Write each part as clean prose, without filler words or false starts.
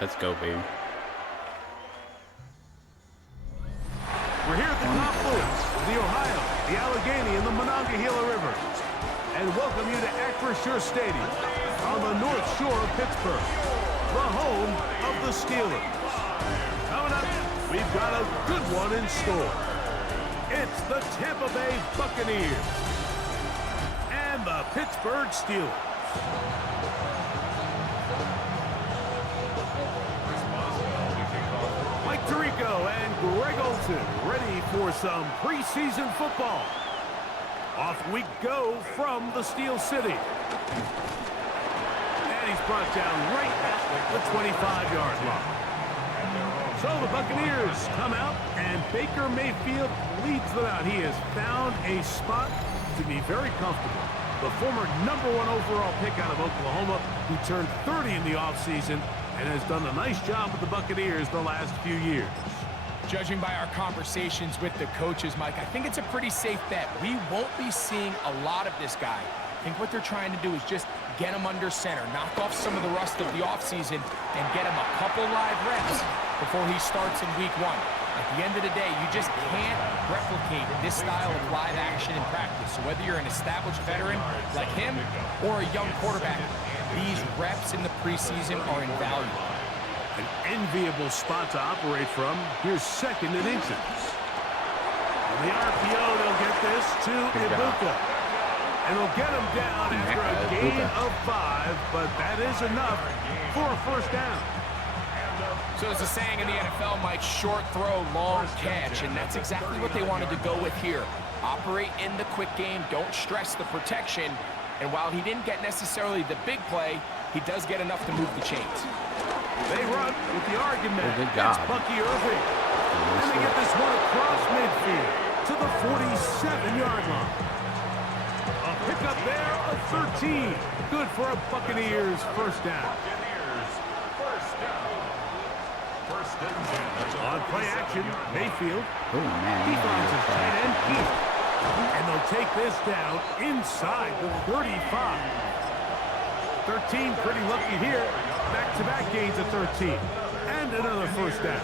Let's go, baby. We're here at the confluence of the Ohio, the Allegheny, and the Monongahela Rivers, and welcome you to Acrisure Stadium on the North Shore of Pittsburgh, the home of the Steelers. Coming up, we've got a good one in store. It's the Tampa Bay Buccaneers and the Pittsburgh Steelers. Mike Tirico and Greg Olson ready for some preseason football. Off we go from the Steel City. And he's brought down right at the 25-yard line. So the Buccaneers come out, and Baker Mayfield leads them out. He has found a spot to be very comfortable. The former #1 overall pick out of Oklahoma, who turned 30 in the offseason and has done a nice job with the Buccaneers the last few years. Judging by our conversations with the coaches, Mike, I think it's a pretty safe bet. We won't be seeing a lot of this guy. I think what they're trying to do is just get him under center, knock off some of the rust of the offseason, and get him a couple live reps before he starts in week 1. At the end of the day, you just can't replicate this style of live action in practice. So whether you're an established veteran like him or a young quarterback, these reps in the preseason are invaluable. An enviable spot to operate from. Here's 2nd and inches. On the RPO, they'll get this to Ibuka. And they'll get him down after a gain of 5, but that is enough for a first down. So there's a saying in the NFL, Mike, short throw, long catch, and that's exactly what they wanted to go with here. Operate in the quick game, don't stress the protection, and while he didn't get necessarily the big play, he does get enough to move the chains. They run with the argument. Good job. It's Bucky Irving. And they get this one across midfield to the 47-yard line. A pickup there of 13. Good for a Buccaneers first down. On play action, Mayfield. Oh, man. He finds his tight end here. And they'll take this down inside the 35. 13 pretty lucky here. Back-to-back gains of 13. And another first down.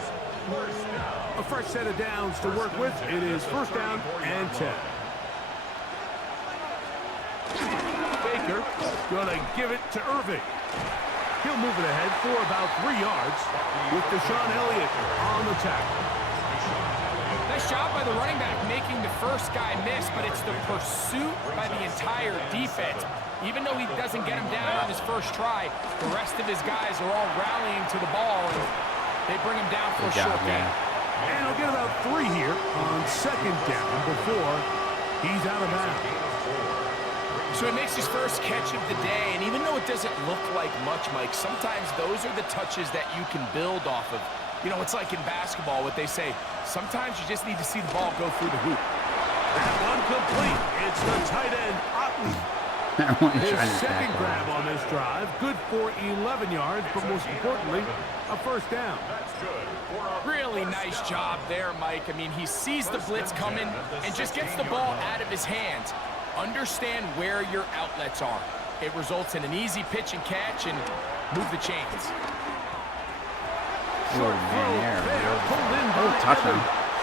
A fresh set of downs to work with. It is first down and 10. Baker going to give it to Irving. He'll move it ahead for about 3 yards with Deshaun Elliott on the tackle. Nice job by the running back making the first guy miss, but it's the pursuit by the entire defense. Even though he doesn't get him down on his first try, the rest of his guys are all rallying to the ball, and they bring him down for a short gain. And he'll get about 3 here on 2nd down before he's out of bounds. So he makes his first catch of the day, and even though it doesn't look like much, Mike, sometimes those are the touches that you can build off of. You know, it's like in basketball, what they say, sometimes you just need to see the ball go through the hoop. That one complete. It's the tight end, Otley. His 2nd grab on this drive, good for 11 yards, but most importantly, a first down. Really nice job there, Mike. I mean, he sees the blitz coming and just gets the ball out of his hands. Understand where your outlets are. It results in an easy pitch and catch and move the chains. Short throw there, pulled in by touchdown.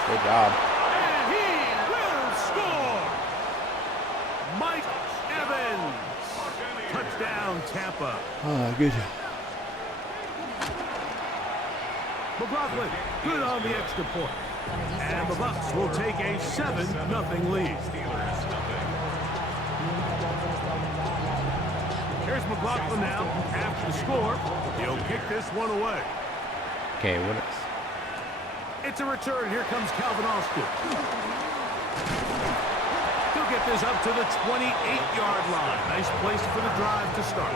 Good job. And he will score. Mike Evans. Touchdown, Tampa. Oh, good. McLaughlin, good on the extra point. And the Bucs will take a 7-0 lead. Here's McLaughlin now. After the score, he'll kick this one away. Okay, what is... It's a return. Here comes Calvin Austin. He'll get this up to the 28-yard line. Nice place for the drive to start.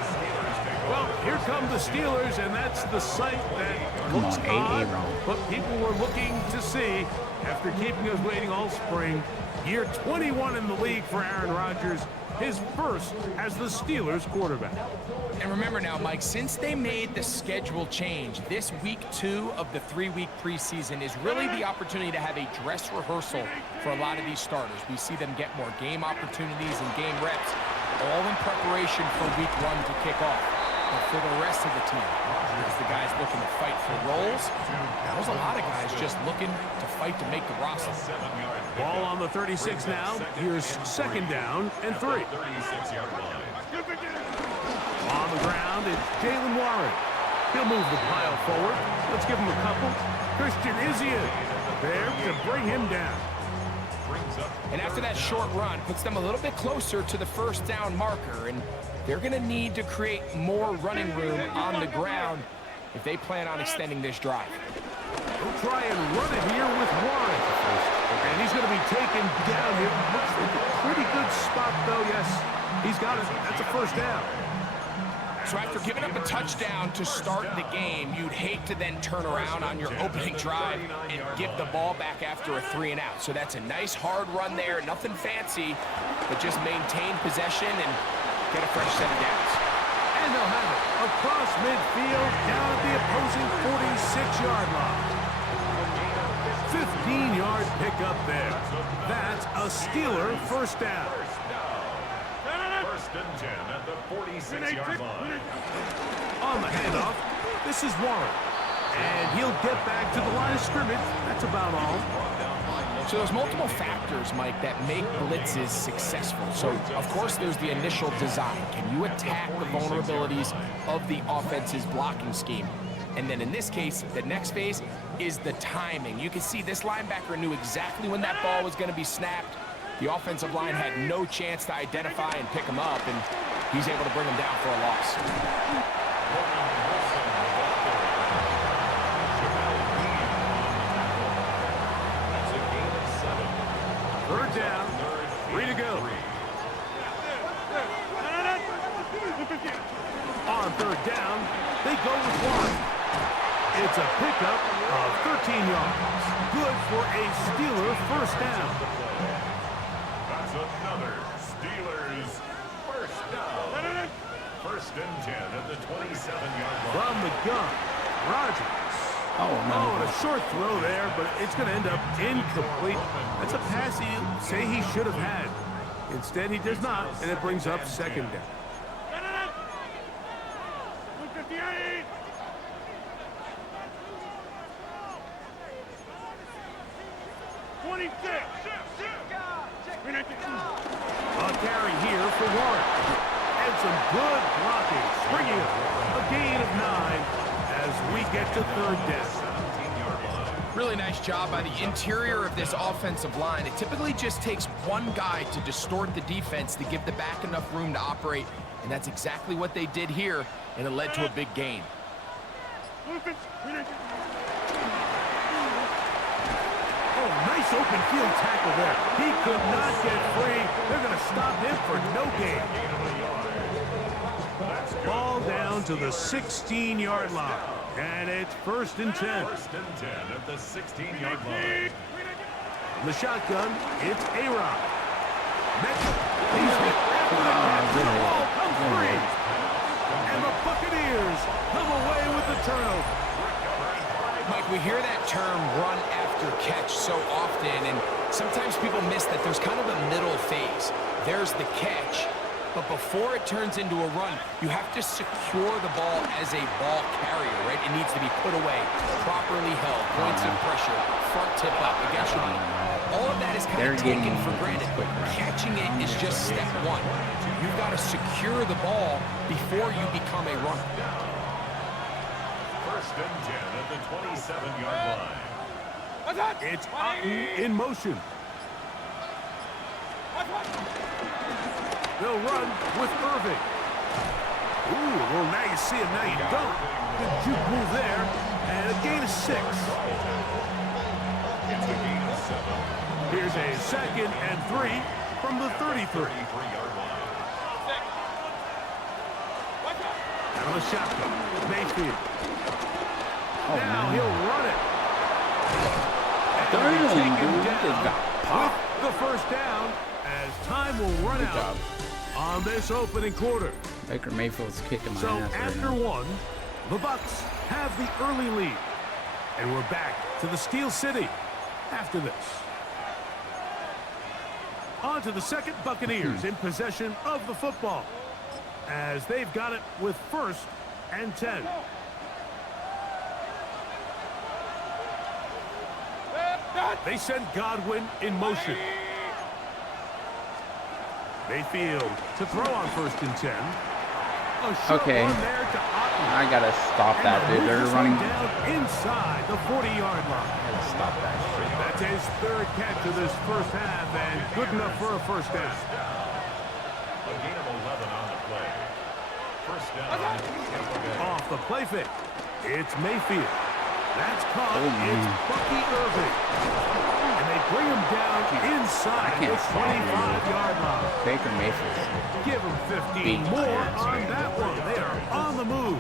Well, here come the Steelers, and that's the sight that looks odd, but people were looking to see after keeping us waiting all spring. Year 21 in the league for Aaron Rodgers, his first as the Steelers quarterback. And remember now, Mike, since they made the schedule change, this week 2 of the 3-week preseason is really the opportunity to have a dress rehearsal for a lot of these starters. We see them get more game opportunities and game reps, all in preparation for week 1 to kick off. but for the rest of the team. There's the guys looking to fight for roles. There's a lot of guys just looking to fight to make the roster. Ball on the 36 now. Here's second down and 3. On the ground, it's Jalen Warren. He'll move the pile forward. Let's give him a couple. Christian Izzian there to bring him down. And after that short run, puts them a little bit closer to the first down marker, and they're going to need to create more running room on the ground if they plan on extending this drive. He'll try and run it here with Warren. And he's going to be taken down here. Looks like a pretty good spot, though. Yes, he's got it. That's a first down. So after giving up a touchdown to start the game, you'd hate to then turn around on your opening drive and give the ball back after a 3-and-out. So that's a nice hard run there, nothing fancy, but just maintain possession and get a fresh set of downs. And they'll have it across midfield down at the opposing 46-yard line. 15-yard pickup there. That's a Steeler first down. First and 10 at the 46-yard line. On the handoff, this is Warren. And he'll get back to the line of scrimmage. That's about all. So there's multiple factors, Mike, that make blitzes successful. So, of course, there's the initial design. Can you attack the vulnerabilities of the offense's blocking scheme? And then in this case, the next phase is the timing. You can see this linebacker knew exactly when that ball was going to be snapped. The offensive line had no chance to identify and pick him up, and he's able to bring him down for a loss. Third down, 3 to go. On third down, they go with one. It's a pickup of 13 yards. Good for a Steeler first down. Another Steelers first down. First and 10 at the 27-yard line. From the gun, Rodgers. Oh, no. Oh, and a short throw there, but it's going to end up incomplete. That's a pass you say he should have had. Instead, he does not, and it brings up second down. A carry here for Warren. And some good blocking. Springing up. A gain of 9 as we get to third down. Really nice job by the interior of this offensive line. It typically just takes one guy to distort the defense to give the back enough room to operate, and that's exactly what they did here, and it led to a big gain. Oh, nice open field tackle there. He could not get free. They're going to stop him for no gain. Ball down to the 16-yard line. And it's first and 10. First and 10 at the 16-yard line. The shotgun, it's A-Rod. He's hit after the catch. The ball comes free. And the Buccaneers come away with the turnover. Mike, we hear that term run after catch so often, and sometimes people miss that there's kind of a middle phase. There's the catch, but before it turns into a run, you have to secure the ball as a ball carrier, right? It needs to be put away, properly held, points of pressure, front tip up against your knee. All of that is kind of taken for granted. Catching it is just step one. You've got to secure the ball before you become a runner. First and 10 at the 27-yard line. It's Otten in motion. They'll run with Irving. Ooh, well, now you see it, now you don't. Good juke move there, and a gain of 6. It's a gain of 7. Here's a second and 3 from the 33. 33-yard line. Out of the shotgun, Mayfield. Oh, Now man. he'll run it. Darn, And they take him dude, down this got popped. with the first down as time will run Good out job. on this opening quarter. Baker Mayfield's kicking my So ass right after now. one, the Bucs have the early lead. And we're back to the Steel City after this. On to the second, Buccaneers in possession of the football. as they've got it with 1st and 10. They send Godwin in motion. Mayfield to throw on 1st and 10. Okay. I gotta stop that, dude. They're running down inside the 40-yard line. I gotta stop that shit. That's his 3rd catch of this first half, and good enough for a first down. A gain of 11 on the play. First down. Off the play fake. It's Mayfield. That's caught. Oh, it's Bucky Irving. And they bring him down inside the 25-yard line. Baker Mayfield. Give him 15 more on that one. They are on the move.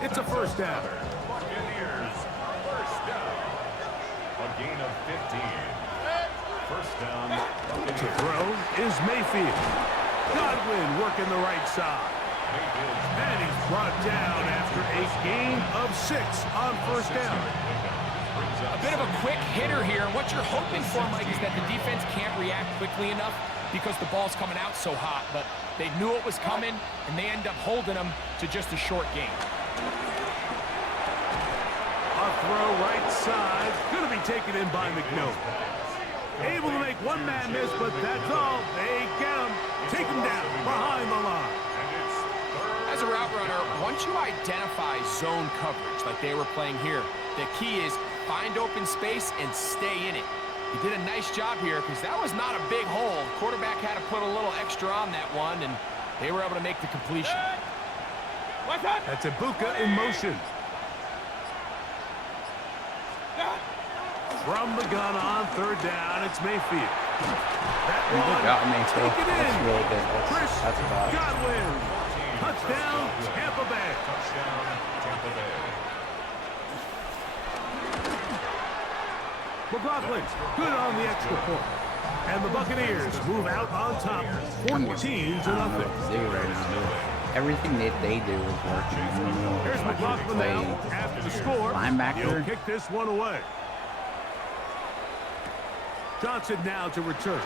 It's a first down. Buccaneers, first down. A gain of 15. First down. To throw is Mayfield. Godwin working the right side. And he's brought down after a gain of 6 on first down. A bit of a quick hitter here. And what you're hoping for, Mike, is that the defense can't react quickly enough because the ball's coming out so hot. But they knew it was coming, and they end up holding them to just a short gain. A throw right side. Going to be taken in by McNote. Able to make one man miss, but that's all. They get him. Take him down behind the line. As a route runner, once you identify zone coverage like they were playing here, the key is find open space and stay in it. He did a nice job here because that was not a big hole. The quarterback had to put a little extra on that one, and they were able to make the completion. That's Ibuka in motion. From the gun on 3rd down, it's Mayfield. That one, take it in. That's really good. Chris That's bad. Godwin. Touchdown, Tampa Bay. Touchdown, Tampa Bay. McLaughlin, good on the extra point. And the Buccaneers move out on top, 14 to nothing. Right now. Everything that they do is working. Here's McLaughlin now after the score. Linebacker. He'll kick this one away. Johnson now to return.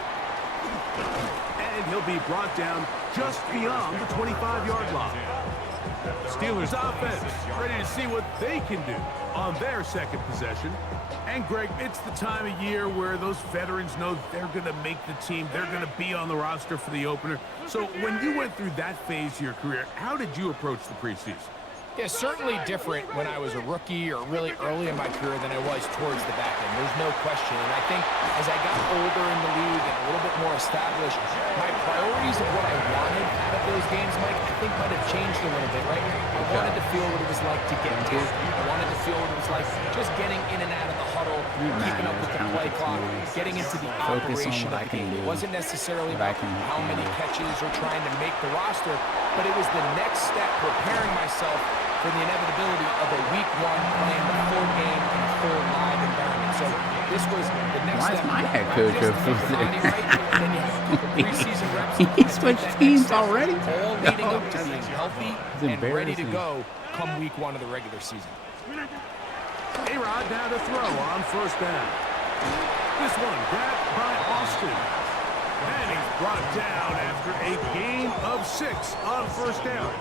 And he'll be brought down just beyond the 25-yard line. Steelers offense ready to see what they can do on their 2nd possession. And Greg, it's the time of year where those veterans know they're going to make the team. They're going to be on the roster for the opener. So when you went through that phase of your career, how did you approach the preseason? Yeah, certainly different when I was a rookie or really early in my career than I was towards the back end. There's no question. And I think as I got older in the league and a little bit more established, my priorities of what I wanted out of those games, Mike, I think might have changed a little bit, right? I wanted to feel what it was like to get to. I wanted to feel what it was like just getting in and out of the huddle, keeping up with the play clock, getting into the operation of the game. It wasn't necessarily about how many catches or trying to make the roster, but it was the next step, preparing myself for the inevitability of a week 1 playing the full game in a full live environment. So this was the next step. Why is my head coach preseason reps. He switched teams already? All leading up to being healthy and ready to embarrassing. go come week 1 of the regular season. A-Rod now to throw on 1st down. This one grabbed by Austin. And he's brought down after a gain of 6 on 1st down.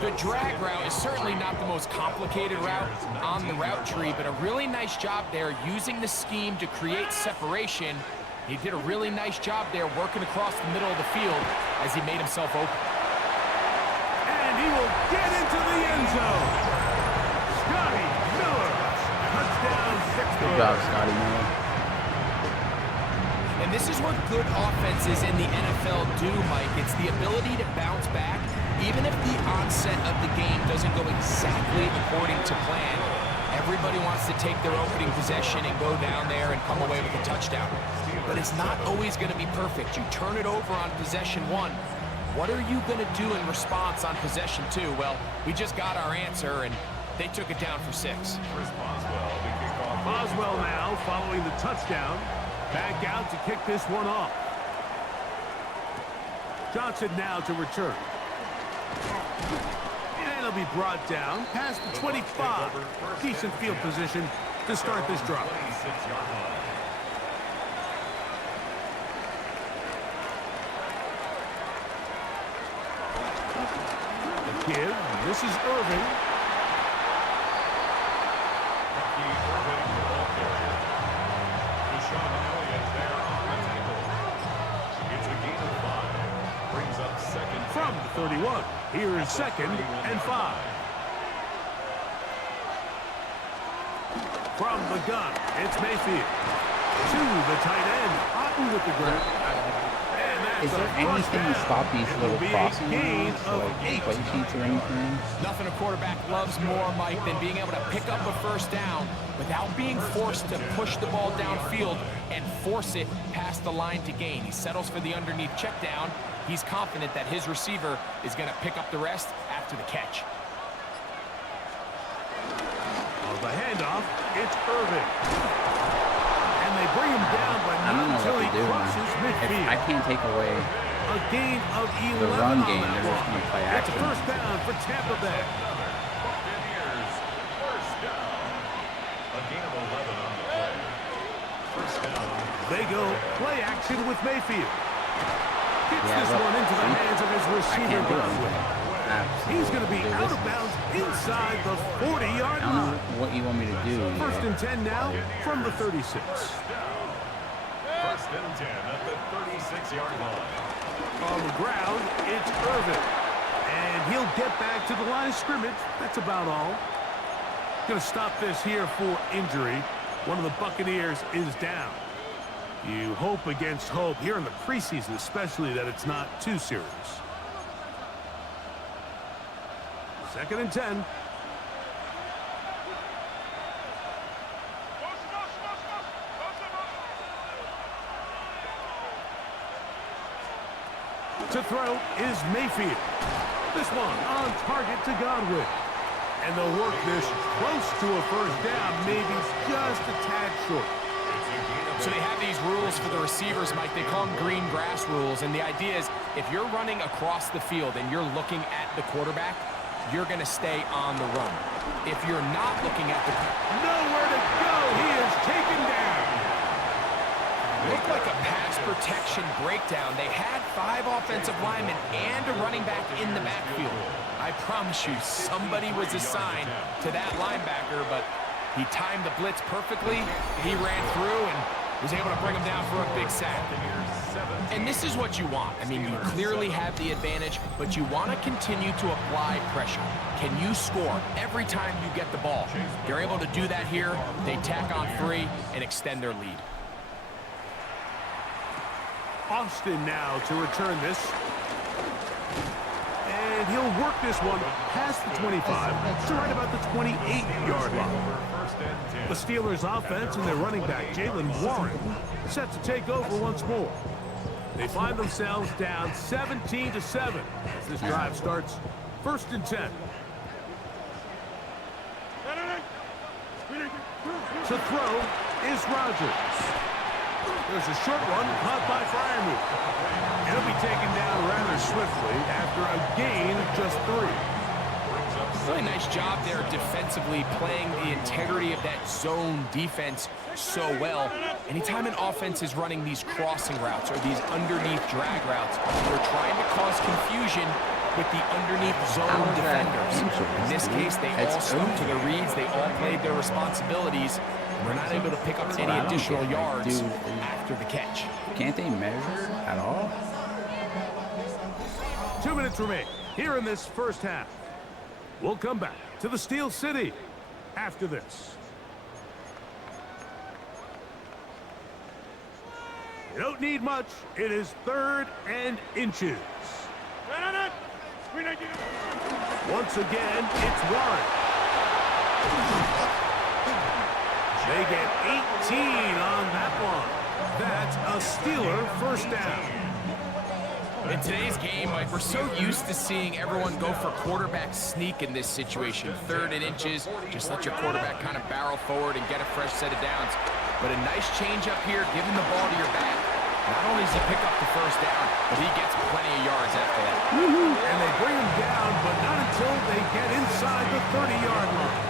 The drag route is certainly not the most complicated route on the route tree, but a really nice job there using the scheme to create separation. He did a really nice job there working across the middle of the field as he made himself open. And he will get into the end zone. Scotty Miller. Touchdown, Good job, Scotty Miller. And this is what good offenses in the NFL do, Mike. It's the ability to bounce back, even if the onset of the game doesn't go exactly according to plan. Everybody wants to take their opening possession and go down there and come away with a touchdown. But it's not always going to be perfect. You turn it over on possession 1. What are you going to do in response on possession 2? Well, we just got our answer, and they took it down for 6. Boswell now following the touchdown. Back out to kick this one off. Johnson now to return. And he'll be brought down past the 25. Decent field position to start this drive. give. This is Irving. From the 31, here is 2nd and 5. From the gun, it's Mayfield. To the tight end, Otten with the grab. Is there anything to stop these little crossing gain routes, of like 8. play sheets or anything? Nothing a quarterback loves more, Mike, than being able to pick up a first down without being forced to push the ball downfield and force it past the line to gain. He settles for the underneath check down. He's confident that his receiver is going to pick up the rest after the catch. On the handoff, it's Irving. And they bring him down, but I don't not know until what he to do, man. crosses If midfield. I can't take away A gain of 11 the run on game, that they're just one. going to play It's a action. first down for Tampa Bay. Buccaneers, first down. A gain of 11 on the play. First down. They go play action with Mayfield. Gets Yeah, this but one into the hands of his I receiver. can't do Godwin. anything. Absolutely. He's going to be Dude, out this of is- bounds inside the 40-yard I don't know line. what you want me to do. First yet. and 10 now from the 36. First and 10 at the 36-yard line. On the ground, it's Irvin. And he'll get back to the line of scrimmage. That's about all. Going to stop this here for injury. One of the Buccaneers is down. You hope against hope here in the preseason, especially, that it's not too serious. 2nd and 10. To throw is Mayfield. This one on target to Godwin. And they'll work this close to a first down, maybe just a tad short. So they have these rules for the receivers, Mike. They call them green grass rules. And the idea is if you're running across the field and you're looking at the quarterback, you're going to stay on the run. If you're not looking at the... Nowhere to go. He is taken down. Looked like a pass protection breakdown. They had 5 offensive linemen and a running back in the backfield. I promise you, somebody was assigned to that linebacker, but he timed the blitz perfectly. He ran through and was able to bring him down for a big sack. And this is what you want. I mean, you clearly have the advantage, but you want to continue to apply pressure. Can you score every time you get the ball? They're able to do that here. They tack on 3 and extend their lead. Austin now to return this. And he'll work this one past the 25 to right about the 28-yard line. The Steelers' offense and their running back, Jalen Warren, set to take over once more. They find themselves down 17-7 as this drive starts. 1st and 10. To throw is Rodgers. There's a short one caught by Freiermuth. He'll be taken down rather swiftly after a gain of just 3. Really nice job there defensively, playing the integrity of that zone defense so well. Anytime an offense is running these crossing routes or these underneath drag routes, they're trying to cause confusion with the underneath zone defenders. In this case, they all stuck to their reads. They all played their responsibilities. We're not able to pick up any additional yards after the catch. Can't they measure at all? 2 minutes remain here in this first half. We'll come back to the Steel City after this. You don't need much. It is 3rd and inches. Once again, it's Warren. They get 18 on that one. That's a Steeler first down. In today's game, Mike, we're so used to seeing everyone go for quarterback sneak in this situation. 3rd and inches, just let your quarterback kind of barrel forward and get a fresh set of downs. But a nice change up here, giving the ball to your back. Not only does he pick up the first down, but he gets plenty of yards after that. And they bring him down, but not until they get inside the 30-yard line.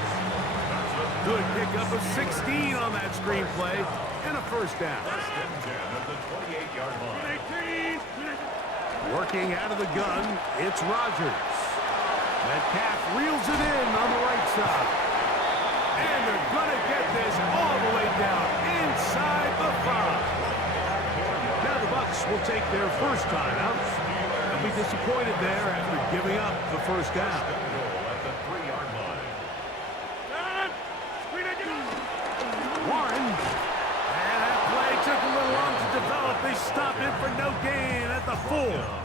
Good pickup of 16 on that screen play, and a first down. 1st and 10 at the 28-yard line. Working out of the gun, it's Rodgers. Metcalf reels it in on the right side. And they're going to get this all the way down inside the 5. Now the Bucs will take their first time out. They'll be disappointed there after giving up the first down. At the 3-yard line. Warren. And that play took a little long to develop. They stop it for no gain at the 4.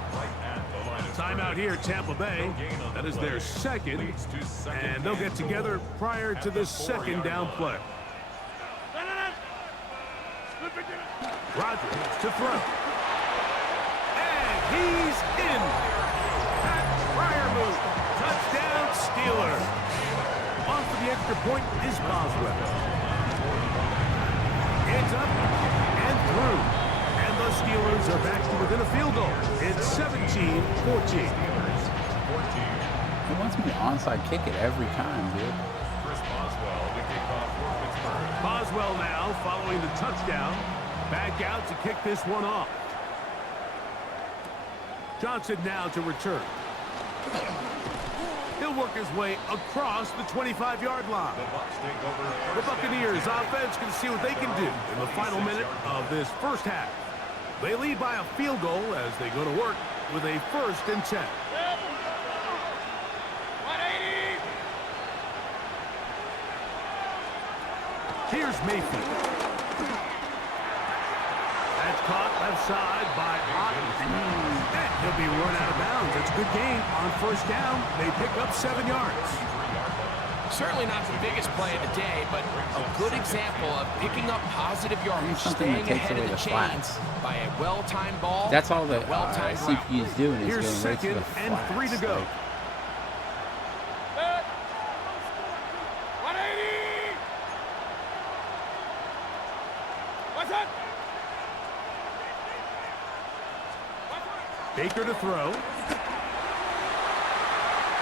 Timeout here, Tampa Bay. That is their second, and they'll get together prior to the second down play. Rodgers to throw. And he's in. Pat Fryermuth. Touchdown, Steelers. On for the extra point is Boswell. It's up and through. And the Steelers are back to within a field goal. It's 17-14. He wants me to onside kick it every time, dude. Chris Boswell, the kickoff for Pittsburgh. Boswell now following the touchdown. Back out to kick this one off. Johnson now to return. He'll work his way across the 25-yard line. The Buccaneers offense can see what they can do in the final minute of this first half. They lead by a field goal as they go to work with a 1st and 10. Here's Mayfield. That's caught left side by Otten. And he'll be run out of bounds. It's a good game on first down. They pick up 7 yards. Certainly not the biggest play of the day, but a good example of picking up positive yardage, Something that staying takes ahead away of the the chains flats. by a well-timed ball. That's all the well-timed CPU is doing is Here's going right to second the and flats. 3 to go. Baker to throw.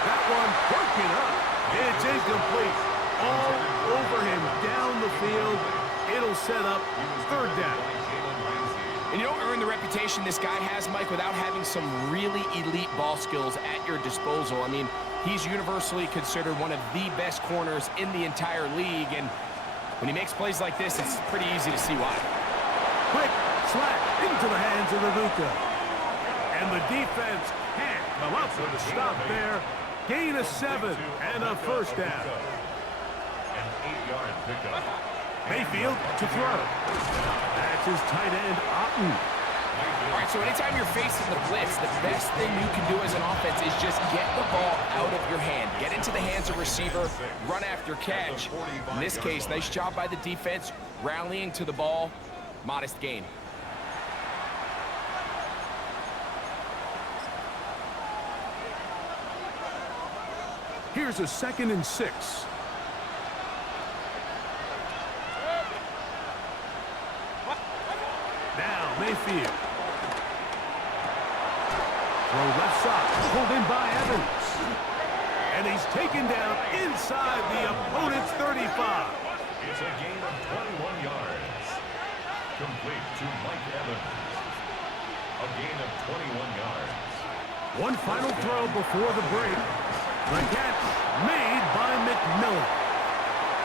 That one broken up. It's incomplete. All over him down the field. It'll set up 3rd down. And you don't earn the reputation this guy has, Mike, without having some really elite ball skills at your disposal. I mean, he's universally considered one of the best corners in the entire league, and when he makes plays like this, it's pretty easy to see why. Quick slap into the hands of Ibuka. And the defense can't come up with a stop there. Gain of 7 and a 1st down. An 8-yard pickup. Mayfield to throw. That's his tight end, Otten. All right, so anytime you're facing the blitz, the best thing you can do as an offense is just get the ball out of your hand. Get into the hands of receiver, run after catch. In this case, nice job by the defense, rallying to the ball, modest gain. Here's a 2nd and 6. Now Mayfield. Throw left side, pulled in by Evans. And he's taken down inside the opponent's 35. It's a gain of 21 yards. Complete to Mike Evans. A gain of 21 yards. One final throw before the break. The catch made by McMillan.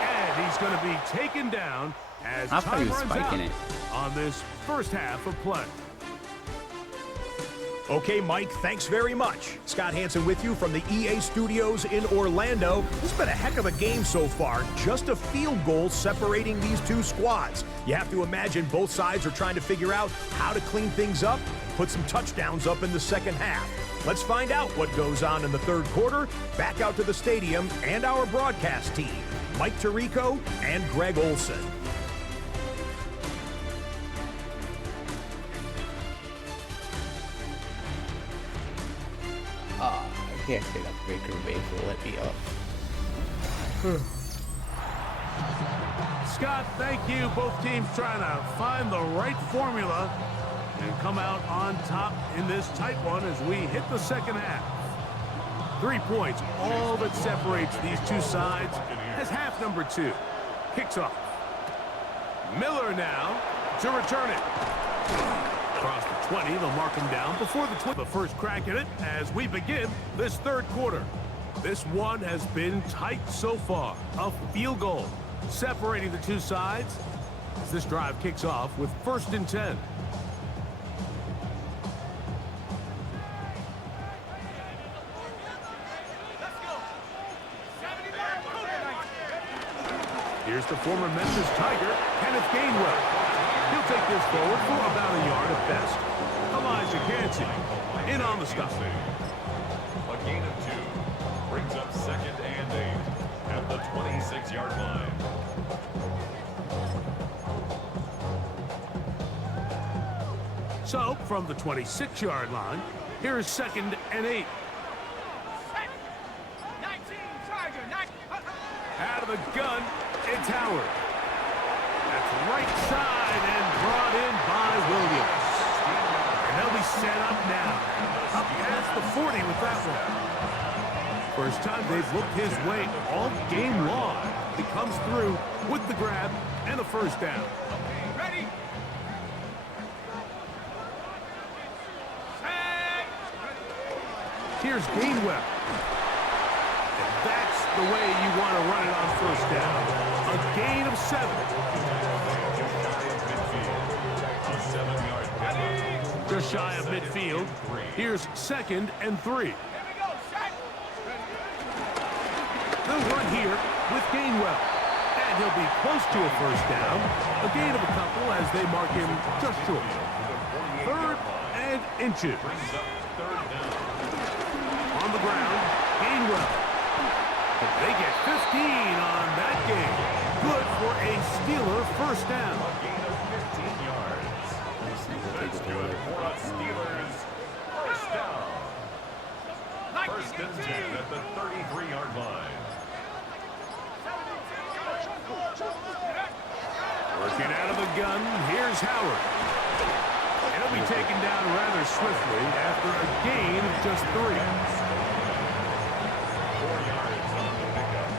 And he's going to be taken down as I thought he time was runs spiking out it. on this first half of play. Okay, Mike, thanks very much. Scott Hansen with you from the EA Studios in Orlando. This has been a heck of a game so far. Just a field goal separating these two squads. You have to imagine both sides are trying to figure out how to clean things up, put some touchdowns up in the second half. Let's find out what goes on in the third quarter. Back out to the stadium and our broadcast team, Mike Tirico and Greg Olson. I can't say that Baker Mayfield let me up. Scott, thank you. Both teams trying to find the right formula and come out on top in this tight one as we hit the second half. 3 points, all that separates these two sides as half number 2 kicks off. Miller now to return it. Across the 20, they'll mark him down before the 20. The first crack at it as we begin this third quarter. This one has been tight so far. A field goal separating the two sides as this drive kicks off with 1st and 10. Here's the former Memphis Tiger, Kenneth Gainwell. He'll take this forward for about a yard at best. Elijah Cansey in on the stop. A gain of 2 brings up 2nd and 8 at the 26-yard line. So, from the 26-yard line, here is 2nd and 8. Out of the gun, it's Howard. That's right side and brought in by Williams. And they'll be set up now. Up past the 40 with that one. First time they've looked his way all game long. He comes through with the grab and a 1st down. Ready? Here's Gainwell. And that's the way you want to run it on 1st down. A gain of 7. Just shy of midfield. Here's 2nd and 3. They'll run here with Gainwell. And he'll be close to a 1st down. A gain of a couple as they mark him just short. 3rd and inches. On the ground, Gainwell. They get 15 on that game. Good for a Steeler 1st down. A gain of 15 yards. That's good for a Steelers 1st down. 1st and 10 at the 33-yard line. Working out of the gun, here's Howard. And he'll be taken down rather swiftly after a gain of just 3. 4 yards on the pickup.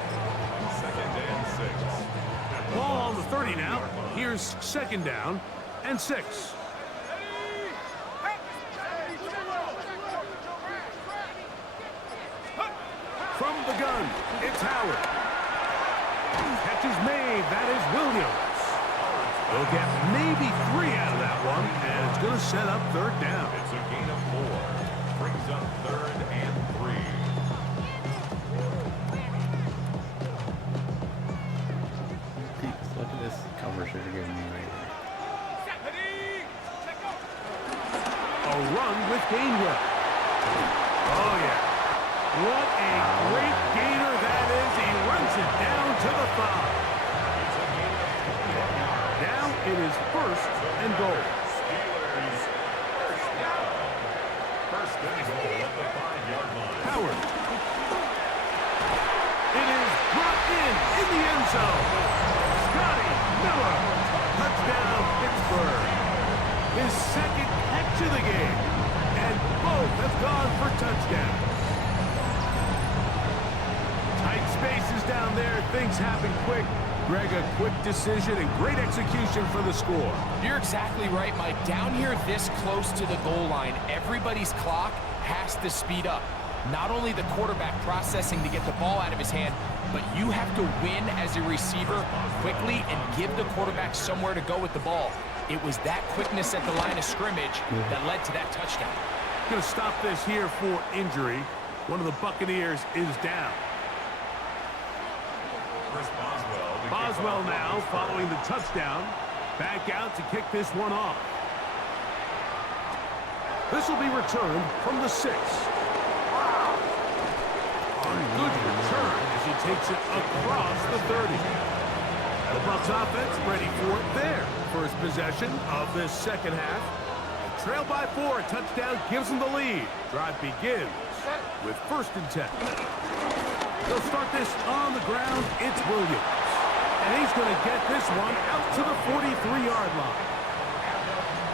2nd and 6. Ball on the 30 now. Here's 2nd down and 6. From the gun, it's Howard. Catch is made. That is Williams. They'll get maybe 3 out of that one, and it's going to set up 3rd down. It's a gain of 4. Brings up 3rd and 3. Look at this coverage they're giving me right here. A run with Gainwell. Oh, yeah. What a great gainer that is. He runs it down to the 5. Now it is 1st and goal. Steelers 1st down. 1st and goal at the 5-yard line. Howard. It is dropped in the end zone. Scotty Miller. Touchdown, Pittsburgh. His 2nd catch of the game. And both have gone for touchdowns. Tight spaces down there. Things happen quick. Greg, a quick decision and great execution for the score. You're exactly right, Mike. Down here this close to the goal line, everybody's clock has to speed up. Not only the quarterback processing to get the ball out of his hand, but you have to win as a receiver quickly and give the quarterback somewhere to go with the ball. It was that quickness at the line of scrimmage that led to that touchdown. Going to stop this here for injury. One of the Buccaneers is down. Boswell now following the touchdown. Back out to kick this one off. This will be returned from the 6. A good return as he takes it across the 30. The Bucs offense ready for it there. First possession of this 2nd half. Trail by 4, a touchdown gives them the lead. Drive begins with 1st and 10. They'll start this on the ground. It's Williams. And he's going to get this one out to the 43-yard line.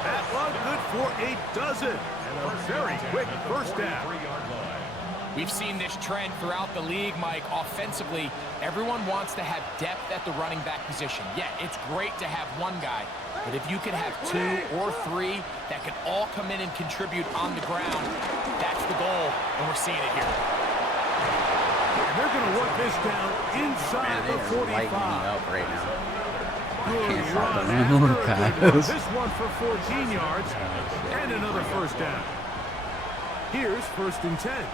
That one good for a dozen. And a very quick 1st down. We've seen this trend throughout the league, Mike. Offensively, everyone wants to have depth at the running back position. Yeah, it's great to have one guy, but if you can have 2 or 3 that can all come in and contribute on the ground, that's the goal, and we're seeing it here. they're going to work this down inside Man, the they are lighting 45. me up right now. Good Can't stop run the after run a good pass. run. This one for 14 yards and another first down. Here's 1st and 10.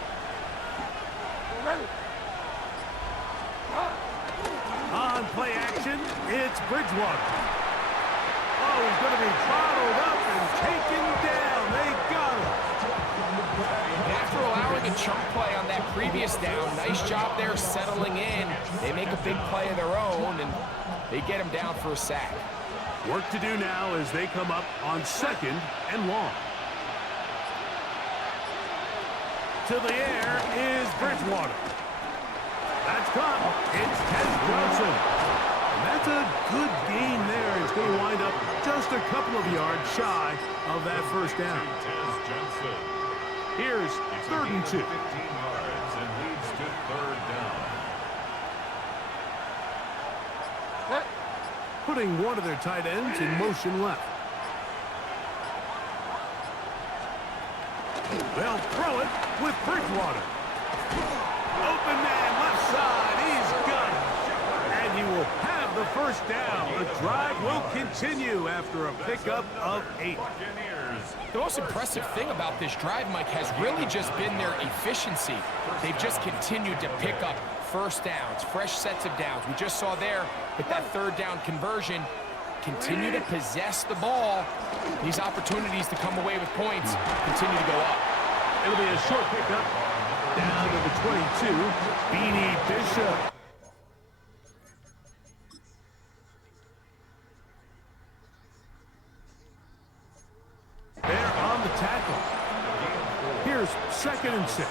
On play action, it's Bridgewater. Oh, he's going to be bottled up and taken down. They got him. After allowing a chunk play on that previous down, nice job there settling in. They make a big play of their own, and they get him down for a sack. Work to do now as they come up on 2nd and long. To the air is Bridgewater. That's caught. It's Ken Johnson. And that's a good gain there. It's going to wind up just a couple of yards shy of that first down. Here's 3rd and 2. 15 yards and leads to 3rd down. Putting one of their tight ends in motion left. They'll throw it with Bridgewater. Open man, left side. He's got it. And he will have the first down. The drive will continue after a pickup of 8. The most impressive thing about this drive, Mike, has really just been their efficiency. They've just continued to pick up first downs, fresh sets of downs. We just saw there with that 3rd down conversion, continue to possess the ball. These opportunities to come away with points continue to go up. It'll be a short pickup down to the 22. Beanie Bishop. They're on the tackle. Here's 2nd and 6.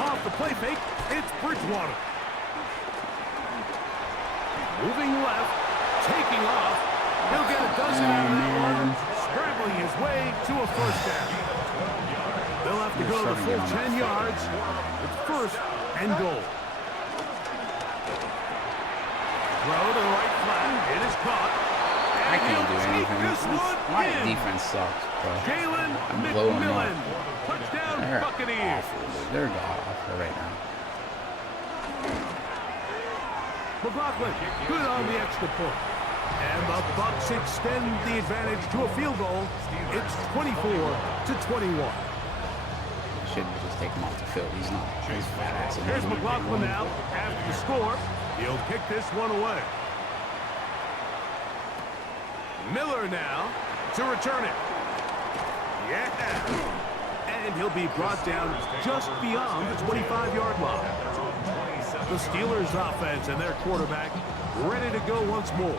Off the play fake, it's Bridgewater. Moving left, taking off. He'll get a dozen out of that one, scrambling his way to a first down. They'll have to go the full 10 yards. It's 1st and goal. Throw to the right flat. It is caught. I can't do Take anything. this one My in. defense sucks, bro. Jalen I'm blowing them McMillan. up. Touchdown, They're Buccaneers. awful, dude. They're awful right now. McLaughlin, good on the extra point. And the Bucs extend the advantage to a field goal. It's 24-21. Shouldn't just take him off the field. He's not. He's fat ass. Here's McLaughlin now. After the score, he'll kick this one away. Miller now to return it. Yeah. And he'll be brought down just beyond the 25-yard line. The Steelers offense and their quarterback ready to go once more.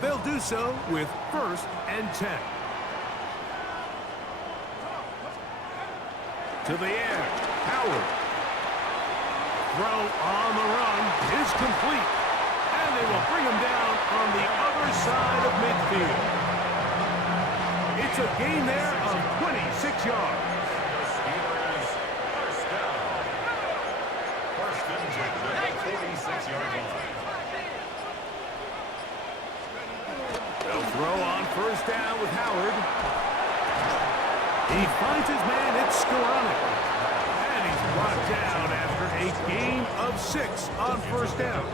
They'll do so with 1st and 10. To the air, Howard. Throw on the run is complete. And they will bring him down on the other side of midfield. It's a gain there of 26 yards. They'll throw on 1st down with Howard. He finds his man, it's Skoranek. And he's brought down after a gain of 6 on 1st down.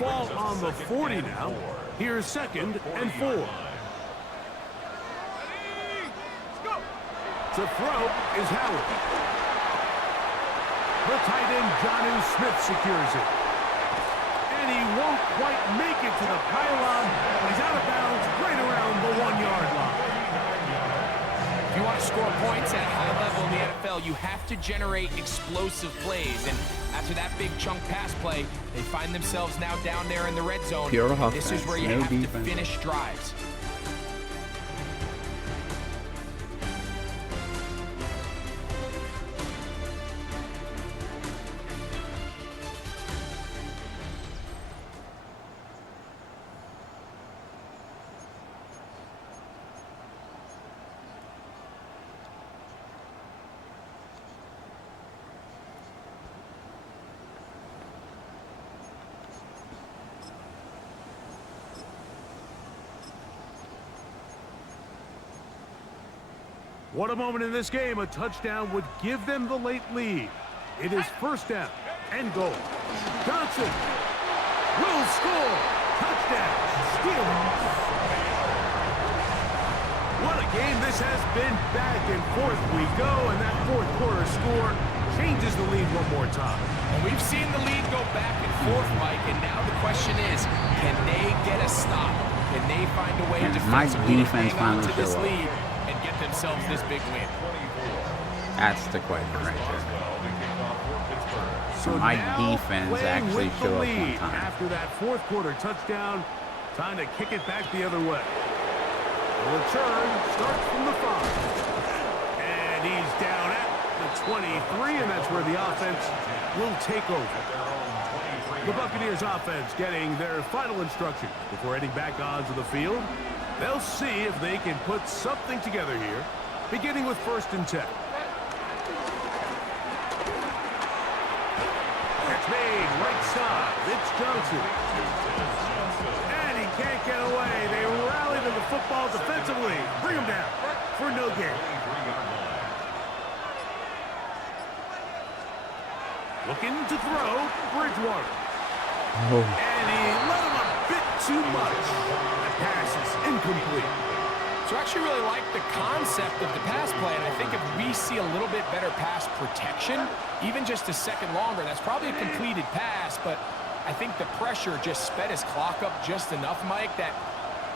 Ball on the 40 now. Here's 2nd and 4. To throw is Howard. The tight end, Jonnu Smith, secures it. And he won't quite make it to the pylon. He's out of bounds right around the 1-yard line. If you want to score points at a high level in the NFL, you have to generate explosive plays. And after that big chunk pass play, they find themselves now down there in the red zone. Pure This is offense, where you no have to defense. finish drives. What a moment in this game. A touchdown would give them the late lead. It is first down and goal. Johnson will score. Touchdown. Steelers. What a game this has been. Back and forth we go, and that fourth quarter score changes the lead one more time. And we've seen the lead go back and forth, Mike, and now the question is, can they get a stop? Can they find a way defensively to hang on to this lead and get themselves this big win? That's the question right there. So my defense actually show up on lead time. After that fourth quarter touchdown, time to kick it back the other way. The return starts from the 5. And he's down at the 23, and that's where the offense will take over. The Buccaneers offense getting their final instruction before heading back onto the field. They'll see if they can put something together here, beginning with 1st and 10. Catch made, right side. It's Johnson. And he can't get away. They rally to the football defensively. Bring him down for no gain. Looking to throw, Bridgewater. Oh. And he let him a bit too much. That pass is incomplete. So I actually really like the concept of the pass play, and I think if we see a little bit better pass protection, even just a second longer, that's probably a completed pass, but I think the pressure just sped his clock up just enough, Mike, that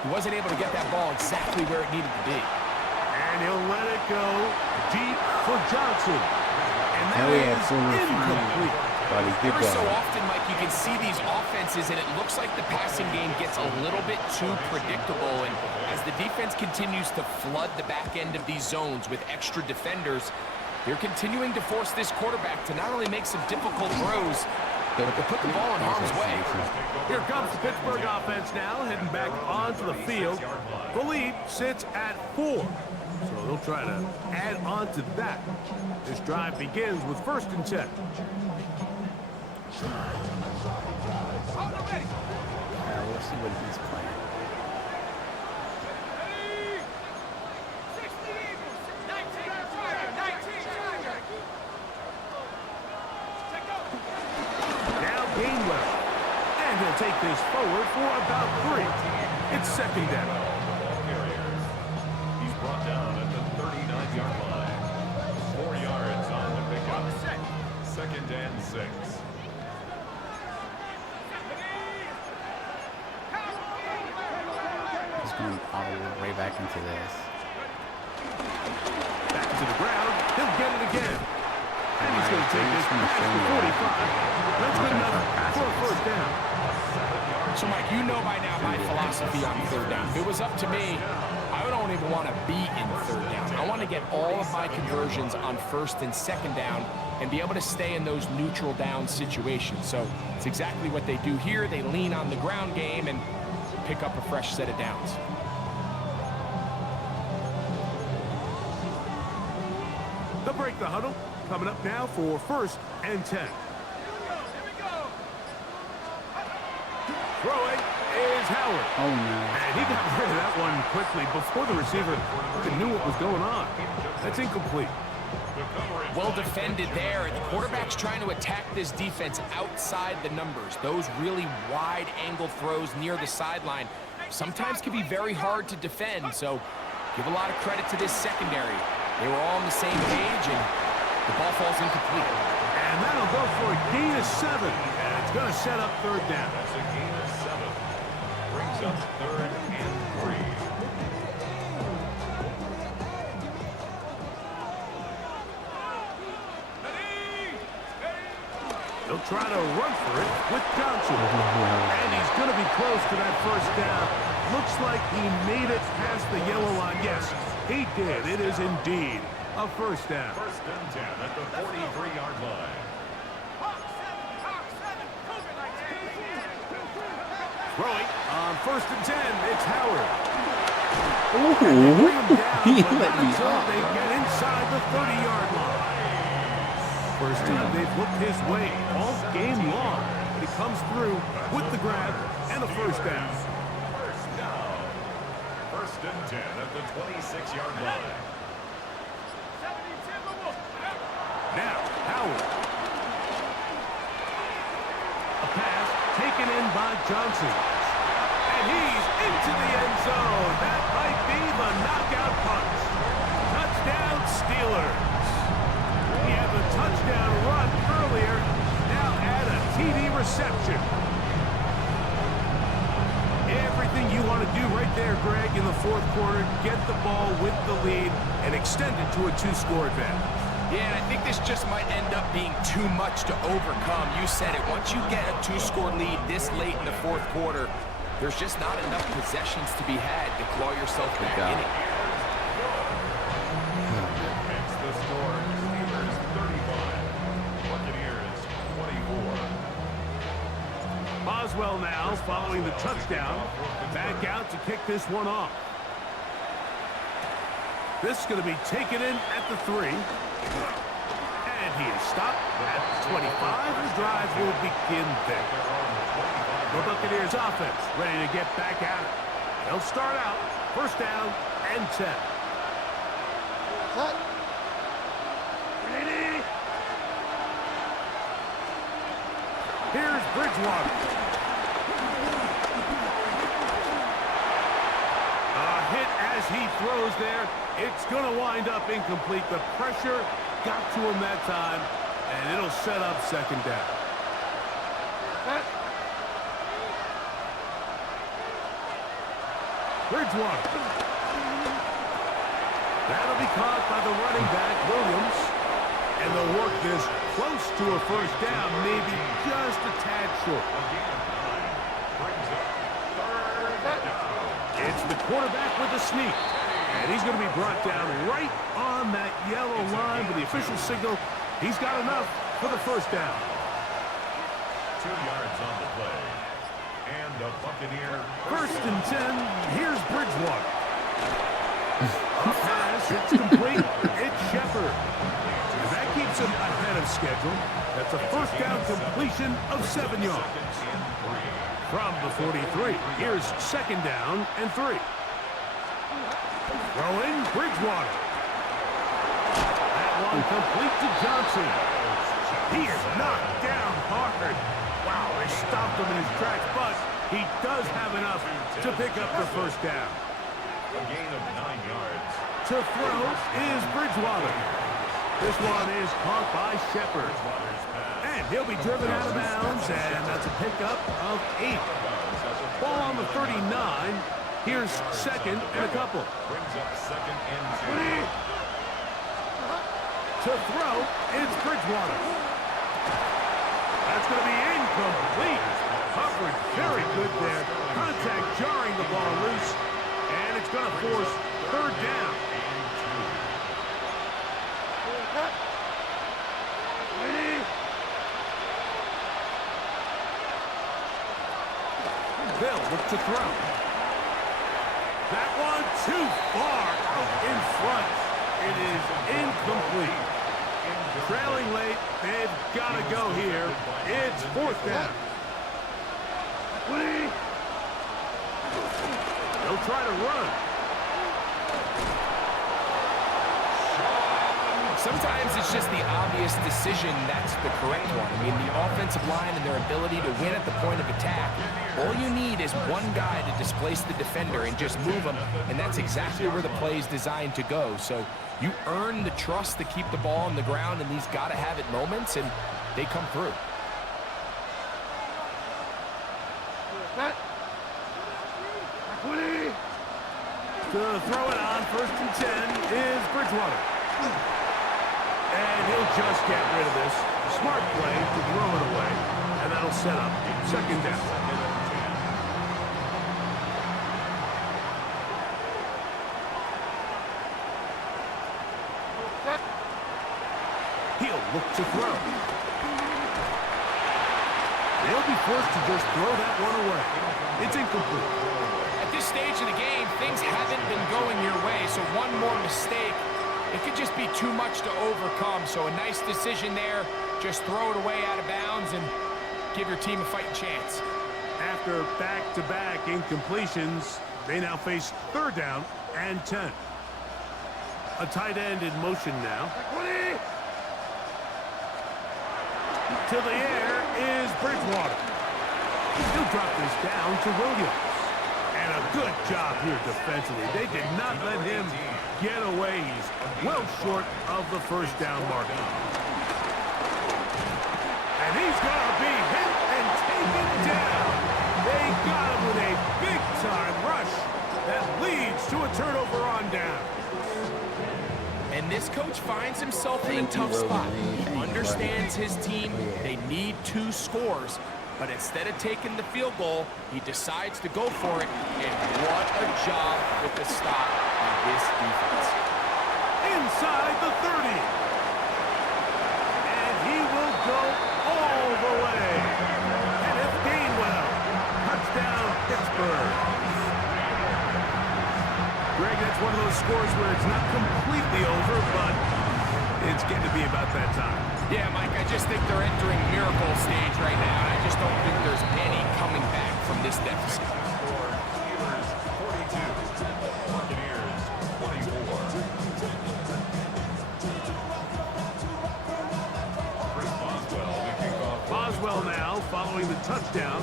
he wasn't able to get that ball exactly where it needed to be. And he'll let it go deep for Johnson. And that is incomplete. Every so often, Mike, you can see these offenses, and it looks like the passing game gets a little bit too predictable. And as the defense continues to flood the back end of these zones with extra defenders, they're continuing to force this quarterback to not only make some difficult throws, but to put the ball in harm's way. Here comes the Pittsburgh offense now, heading back onto the field. The lead sits at 4. So they'll try to add on to that. This drive begins with 1st and 10. We'll see what he's playing. Now Gainwell. And he'll take this forward for about 3. It's 2nd down. He's brought down at the 39-yard line. 4 yards on the pickup. 2nd and 6. He's going all the way back into this. Back to the ground. He'll get it again. And he's going to take this past the 45. That's good enough for a 1st down. So, Mike, you know by now my philosophy on 3rd down. If it was up to me, I don't even want to be in 3rd down. I want to get all of my conversions on 1st and 2nd down and be able to stay in those neutral down situations. So it's exactly what they do here. They lean on the ground game and pick up a fresh set of downs. They'll break the huddle. Coming up now for 1st and 10. Throwing is Howard. Oh, no. And he got rid of that one quickly before the receiver even knew what was going on. That's incomplete. Well defended there, and the quarterback's trying to attack this defense outside the numbers. Those really wide angle throws near the sideline sometimes can be very hard to defend, so give a lot of credit to this secondary. They were all on the same page, and the ball falls incomplete. And that'll go for a gain of 7, and it's going to set up 3rd down. That's a gain of 7. Brings up 3rd and 3. They'll try to run for it with Johnson. And he's going to be close to that 1st down. Looks like he made it past the yellow line. Yes, he did. It is indeed a 1st down. 1st and 10 at the 43-yard line. Throwing on 1st and 10, it's Howard. He let me off. They get inside the 30-yard line. First time they've looked his way all game long. But he comes through with the grab and a 1st down. 1st down. 1st and 10 at the 26-yard line. Now, Howard. A pass taken in by Johnson. And he's into the end zone. That might be the knockout punch. Touchdown, Steelers. He had the touchdown run earlier. Now add a TD reception. Everything you want to do right there, Greg, in the fourth quarter, get the ball with the lead and extend it to a 2-score advantage. Yeah, and I think this just might end up being too much to overcome. You said it. Once you get a 2-score lead this late in the fourth quarter, there's just not enough possessions to be had to claw yourself back in it. Makes the score Steelers 35, Buccaneers 24. Boswell now following the touchdown. Back out to kick this one off. This is going to be taken in at the 3. And he is stopped at the 25. The drive will begin there. The Buccaneers offense ready to get back at it. They'll start out first down and 10. Cut. Ready. Here's Bridgewater. A hit as he throws there. It's going to wind up incomplete. The pressure got to him that time, and it'll set up second down. Bridgewater. That'll be caught by the running back, Williams. And they'll work this close to a first down, maybe just a tad short. It's the quarterback with the sneak. And he's going to be brought down right on that yellow line with the official signal. He's got enough for the first down. 2 yards on the play. And the Buccaneer. First and 10. Here's Bridgewater. A pass. It's complete. It's Shepard. And that keeps him ahead of schedule. That's a first down completion of 7 yards. From the 43. Here's second down and 3. Throwing Bridgewater. That one complete to Johnson. He is knocked down hard. Wow, they stopped him in his tracks, but he does have enough to pick up the first down. A gain of 9 yards. To throw is Bridgewater. This one is caught by Shepard. And he'll be driven out of bounds, and that's a pickup of 8. Ball on the 39. Here's second and a couple. Brings up second and 2. To throw, it's Bridgewater. That's going to be incomplete. Coverage very good there. Contact jarring the ball loose. And it's going to force third down. Bill look to throw. That one too far out in front. It is incomplete. Trailing late, they've got to go here. It's fourth down. They'll try to run. Sometimes it's just the obvious decision that's the correct one. I mean, the offensive line and their ability to win at the point of attack, all you need is one guy to displace the defender and just move him, and that's exactly where the play is designed to go. So you earn the trust to keep the ball on the ground in these gotta-have-it moments, and they come through. To throw it on first and 10 is Bridgewater. And he'll just get rid of this. Smart play to throw it away. And that'll set up second down. He'll look to throw. They'll be forced to just throw that one away. It's incomplete. At this stage of the game, things haven't been going your way, so one more mistake, it could just be too much to overcome. So a nice decision there. Just throw it away out of bounds and give your team a fighting chance. After back-to-back incompletions, they now face third down and 10. A tight end in motion now. To the air is Bridgewater. He'll drop this down to Williams. And a good job here defensively. They did not let him get away. He's well short of the first down marker. And he's going to be hit and taken down. They got him with a big-time rush that leads to a turnover on down. And this coach finds himself in a tough spot. He understands his team. They need 2 scores. But instead of taking the field goal, he decides to go for it. And what a job with the stop by this defense. Inside the 30. And he will go all the way. Kenneth Gainwell. Touchdown, Pittsburgh. Greg, that's one of those scores where it's not completely over, but it's getting to be about that time. Yeah, Mike, I just think they're entering miracle stage right now. I just don't think there's any coming back from this deficit. Steelers 42, Buccaneers 24. Chris Boswell to kick off. Boswell now following the touchdown.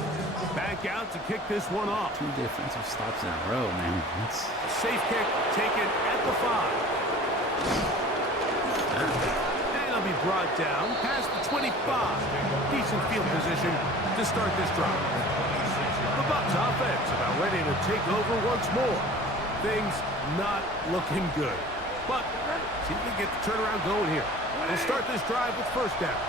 Back out to kick this one off. 2 defensive stops in a row, man. That's Safe kick taken at the 5. And it'll be brought down past the 25. Decent field position to start this drive. The Bucs offense about ready to take over once more. Things not looking good. But see if we can get the turnaround going here. They'll start this drive with first down.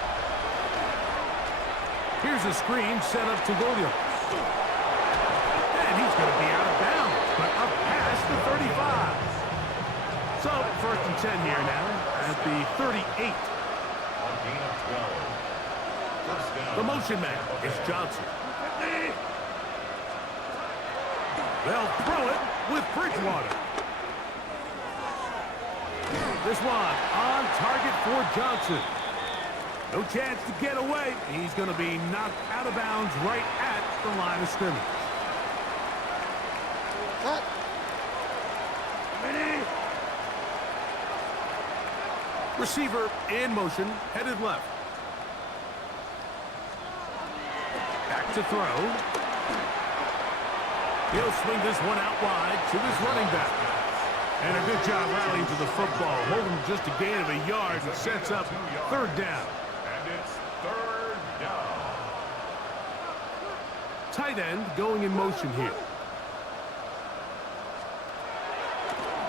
Here's a screen set up to Williams. And he's going to be out of bounds, but up past the 35. So, first and 10 here now at the 38. On gain of 12. First down. The motion man is Johnson. They'll throw it with Bridgewater. This one on target for Johnson. No chance to get away. He's going to be knocked out of bounds right at the line of scrimmage. Cut. Receiver in motion, headed left. Back to throw. He'll swing this one out wide to his running back. And a good job rallying to the football. Holding just a gain of a yard and sets up third down. And it's third down. Tight end going in motion here.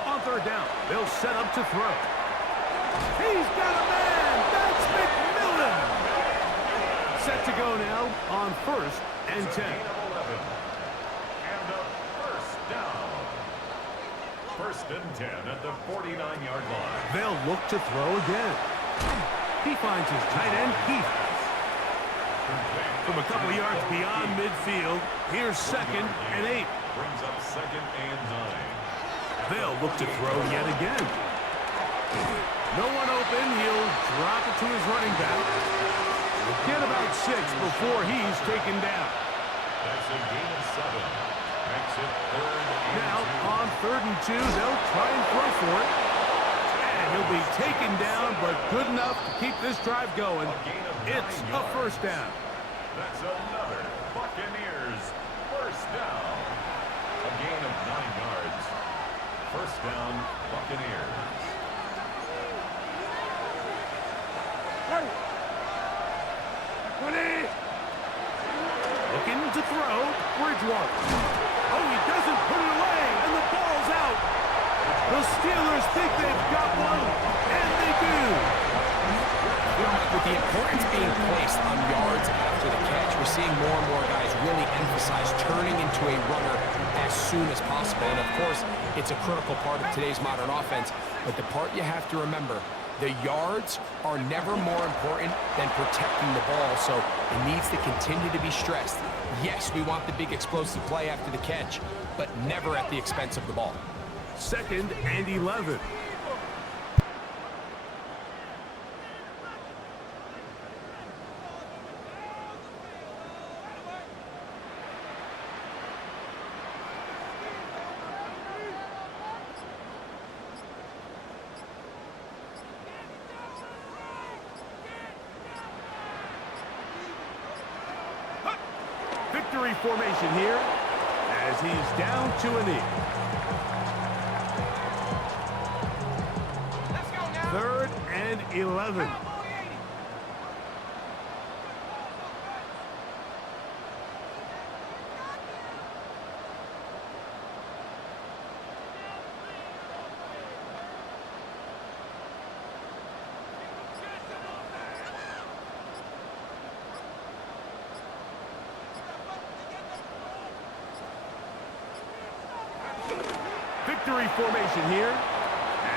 On third down, they'll set up to throw. He's got a man! That's McMillan! Set to go now on first and 10. Gain of 11. And a first down. First and 10 at the 49-yard line. They'll look to throw again. He finds his tight end, Keith. From a couple yards beyond midfield, here's second and 8. Brings up second and 9. They'll look to throw yet again. No one open. He'll drop it to his running back. He'll get about 6 before he's taken down. That's a gain of 7. Makes it third and Now, 2. on third and 2, they'll try and throw for it. And he'll be taken down, but good enough to keep this drive going. It's a first down. That's another Buccaneers first down. A gain of 9 yards. First down, Buccaneers. Looking to throw, Bridgewater. Oh, he doesn't put it away, and the ball's out. The Steelers think they've got one, and they do. You know, with the importance being placed on yards after the catch, we're seeing more and more guys really emphasize turning into a runner as soon as possible. And, of course, it's a critical part of today's modern offense. But the part you have to remember, the yards are never more important than protecting the ball, so it needs to continue to be stressed. Yes, we want the big explosive play after the catch, but never at the expense of the ball. Second and 11. Victory formation here as he's down to a knee. Let's go now. 3rd and 11. Victory formation here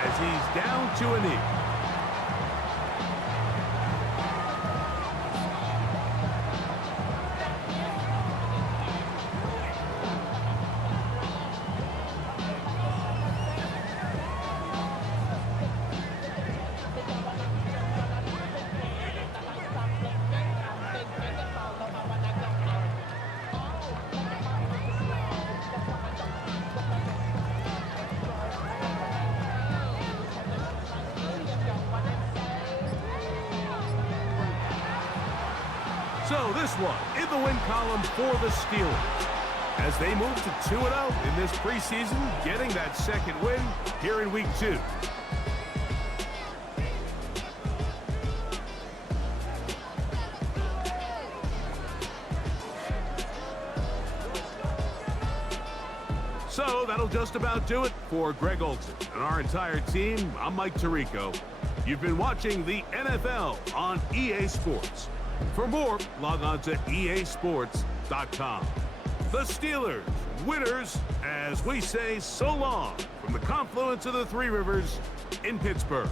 as he's down to a knee. So this one in the win column for the Steelers as they move to 2-0 in this preseason, getting that second win here in week 2. So that'll just about do it for Greg Olson and our entire team. I'm Mike Tirico. You've been watching the NFL on EA Sports. For more, log on to easports.com. The Steelers, winners, as we say so long from the confluence of the Three Rivers in Pittsburgh.